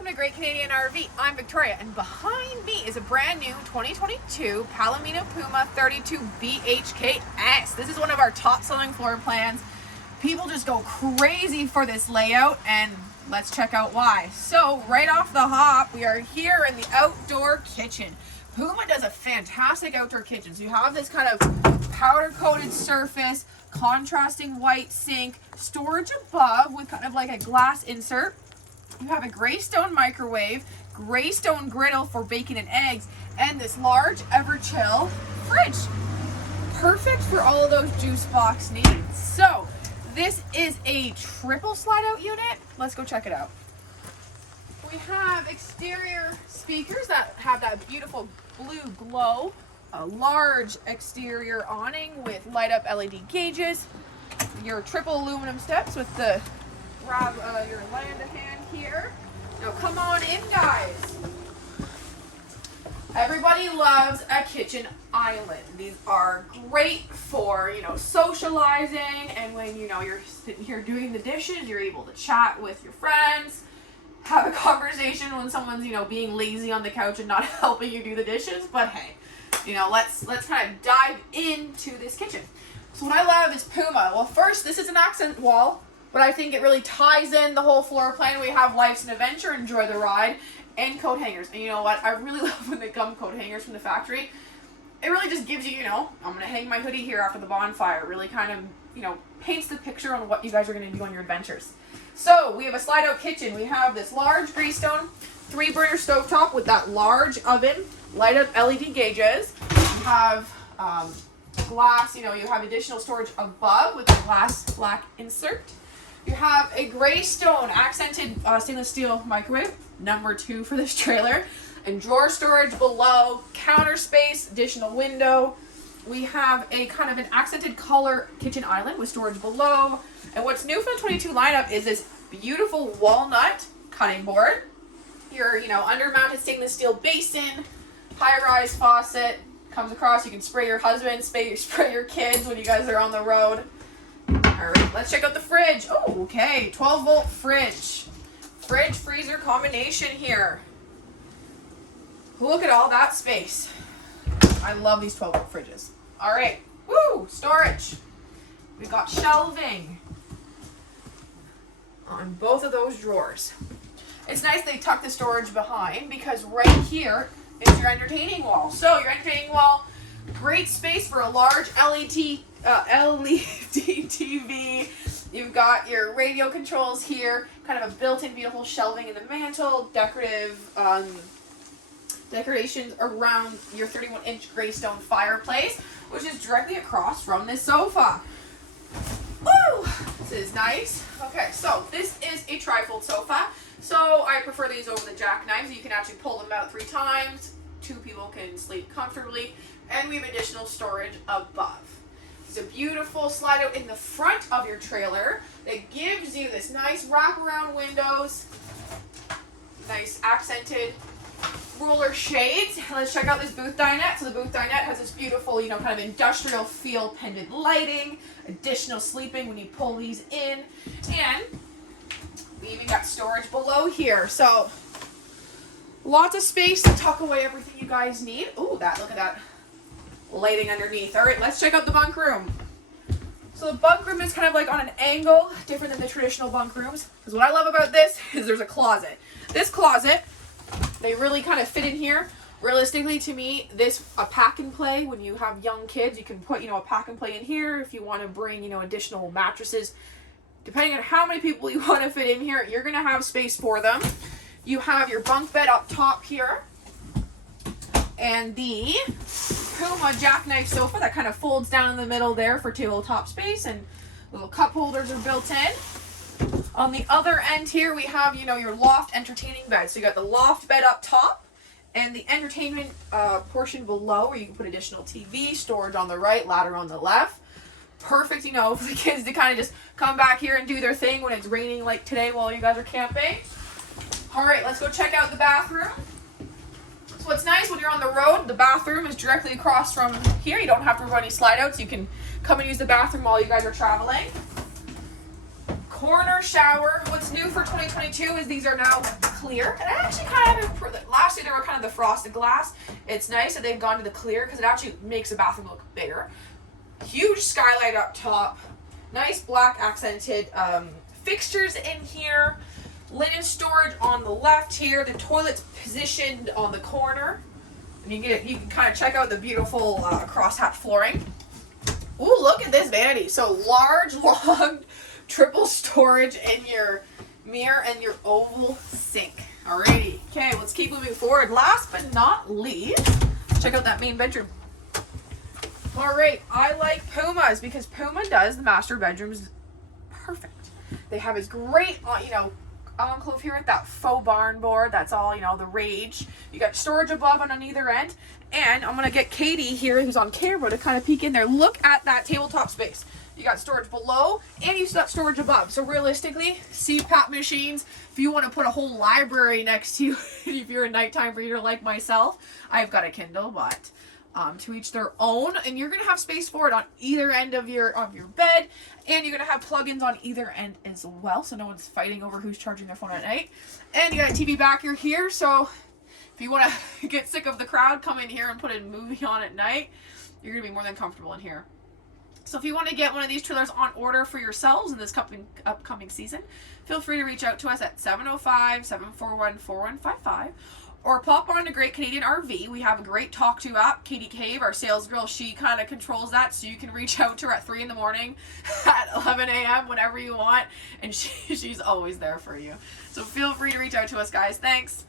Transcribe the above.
welcome to Great Canadian RV. I'm Victoria, and behind me is a brand new 2022 Palomino Puma 32 BHKS. This is one of our top selling floor plans. People just go crazy for this layout, and let's check out why. So right off the hop, we are here in the outdoor kitchen. Puma does a fantastic outdoor kitchen. So you have this kind of powder coated surface, contrasting white sink, storage above with kind of like a glass insert. You have a gray stone microwave, gray stone griddle for bacon and eggs, and this large Everchill fridge. Perfect for all of those juice box needs. So this is a triple slide out unit. Let's go check it out. We have exterior speakers that have that beautiful blue glow, a large exterior awning with light up LED gauges, your triple aluminum steps with the grab your land hand here. Now come on in, guys. Everybody loves a kitchen island. These are great for, socializing, and when, you're sitting here doing the dishes, you're able to chat with your friends, have a conversation when someone's, being lazy on the couch and not helping you do the dishes. But hey, let's kind of dive into this kitchen. So what I love is Puma. Well, first, this is an accent wall, but I think it really ties in the whole floor plan. We have Life's an Adventure, Enjoy the Ride, and coat hangers. And you know what? I really love when they come coat hangers from the factory. It really just gives you, I'm going to hang my hoodie here after the bonfire. It really kind of, paints the picture on what you guys are going to do on your adventures. So we have a slide out kitchen. We have this large greystone 3-burner stovetop with that large oven, light up LED gauges. You have glass, you have additional storage above with a glass black insert. You have a gray stone accented stainless steel microwave, number 2 for this trailer, and drawer storage below, counter space, additional window. We have a kind of an accented color kitchen island with storage below. And what's new for the 22 lineup is this beautiful walnut cutting board. Your, under-mounted stainless steel basin, high-rise faucet, comes across. You can spray your husband, spray your kids when you guys are on the road. All right, let's check out the fridge. Oh, okay, 12-volt fridge. Fridge-freezer combination here. Look at all that space. I love these 12-volt fridges. All right, woo, storage. We've got shelving on both of those drawers. It's nice they tuck the storage behind because right here is your entertaining wall. So your entertaining wall, great space for a large LED TV. You've got your radio controls here, kind of a built-in beautiful shelving in the mantle, decorative decorations around your 31-inch gray stone fireplace, which is directly across from this sofa. Woo! This is nice. Okay, so this is a trifold sofa. So I prefer these over the jackknives. You can actually pull them out 3 times. 2 people can sleep comfortably. And we have additional storage above. It's a beautiful slide out in the front of your trailer that gives you this nice wraparound windows, nice accented roller shades. Let's check out this booth dinette. So the booth dinette has this beautiful, kind of industrial feel pendant lighting, additional sleeping when you pull these in, and we even got storage below here. So lots of space to tuck away everything you guys need. Ooh, look at that lighting underneath. All right, let's check out the bunk room. So the bunk room is kind of like on an angle, different than the traditional bunk rooms. Because what I love about this is there's a closet. This closet, they really kind of fit in here. Realistically, to me, a pack and play, when you have young kids, you can put, a pack and play in here. If you want to bring, additional mattresses, depending on how many people you want to fit in here, you're going to have space for them. You have your bunk bed up top here. And the Puma jackknife sofa that kind of folds down in the middle there for tabletop space, and little cup holders are built in. On the other end here, we have, your loft entertaining bed. So you got the loft bed up top and the entertainment portion below where you can put additional TV, storage on the right, ladder on the left. Perfect, for the kids to kind of just come back here and do their thing when it's raining like today while you guys are camping. All right, let's go check out the bathroom. So what's nice when you're on the road, the bathroom is directly across from here. You don't have to worry about any slide outs. You can come and use the bathroom while you guys are traveling. corner shower. What's new for 2022 is these are now clear. And I actually kind of, last year they were kind of the frosted glass. It's nice that they've gone to the clear because it actually makes the bathroom look bigger. Huge skylight up top. Nice black accented fixtures in here. Linen storage on the left here. The toilet's positioned on the corner. And you can kind of check out the beautiful crosshatch flooring. Ooh, look at this vanity. So large, long, triple storage in your mirror and your oval sink. Alrighty. Okay, let's keep moving forward. Last but not least, check out that main bedroom. Alright, I like Pumas because Puma does the master bedrooms perfect. They have this great, enclave here with that faux barn board. That's all, the rage. You got storage above and on either end. And I'm going to get Katie here, who's on camera, to kind of peek in there. Look at that tabletop space. You got storage below and you got storage above. So realistically, CPAP machines, if you want to put a whole library next to you, if you're a nighttime reader like myself, I've got a Kindle, but to each their own. And you're going to have space for it on either end of your bed. And you're going to have plugins on either end as well. So no one's fighting over who's charging their phone at night. And you got a TV back here. So if you want to get sick of the crowd, come in here and put a movie on at night. You're going to be more than comfortable in here. So if you want to get one of these trailers on order for yourselves in this upcoming season, feel free to reach out to us at 705-741-4155 or pop on to Great Canadian RV. We have a great talk to app. Katie Cave, our sales girl, she kind of controls that, so you can reach out to her at 3 in the morning, at 11 a.m., whenever you want, and she's always there for you. So feel free to reach out to us, guys. Thanks.